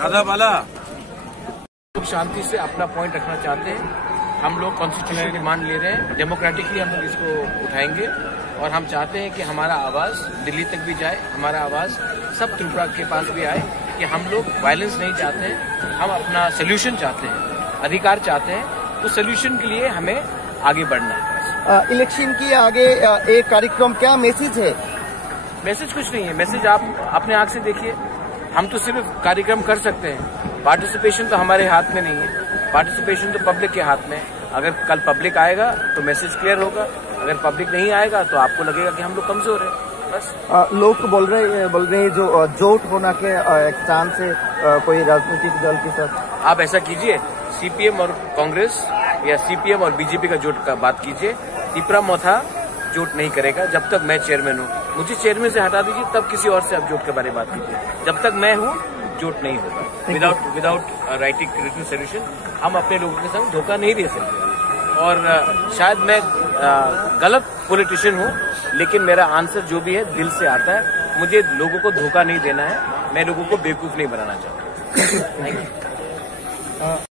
आधा वाला शांति से अपना पॉइंट रखना चाहते हैं। हम लोग कॉन्स्टिट्यूशनल डिमांड ले रहे हैं, डेमोक्रेटिकली हम लोग इसको उठाएंगे और हम चाहते हैं कि हमारा आवाज दिल्ली तक भी जाए, हमारा आवाज सब त्रिपुरा के पास भी आए कि हम लोग वायलेंस नहीं चाहते हैं, हम अपना सोल्यूशन चाहते हैं, अधिकार चाहते हैं। उस सोल्यूशन के लिए हमें आगे बढ़ना है। इलेक्शन की आगे एक कार्यक्रम क्या मैसेज है? मैसेज कुछ नहीं है, मैसेज आप अपने आंख से देखिए। हम तो सिर्फ कार्यक्रम कर सकते हैं, पार्टिसिपेशन तो हमारे हाथ में नहीं है, पार्टिसिपेशन तो पब्लिक के हाथ में है। अगर कल पब्लिक आएगा तो मैसेज क्लियर होगा, अगर पब्लिक नहीं आएगा तो आपको लगेगा कि हम लोग कमजोर हैं, बस। लोग बोल रहे हैं जो जोट होना के एक चांस है कोई राजनीतिक दल के साथ। आप ऐसा कीजिए, सीपीएम और कांग्रेस या सीपीएम और बीजेपी का जोट का बात कीजिए। त्रिपुरा मोथा जोट नहीं करेगा जब तक मैं चेयरमैन हूँ। मुझे चेयरमैन से हटा दीजिए, तब किसी और से आप जोट के बारे में बात कीजिए। जब तक मैं हूँ जोट नहीं होगा। विदाउट राइटिंग रिटन सोल्यूशन हम अपने लोगों के संग धोखा नहीं दे सकते। और शायद मैं गलत पॉलिटिशियन हूँ, लेकिन मेरा आंसर जो भी है दिल से आता है। मुझे लोगों को धोखा नहीं देना है, मैं लोगों को बेवकूफ नहीं बनाना चाहता। Thank you.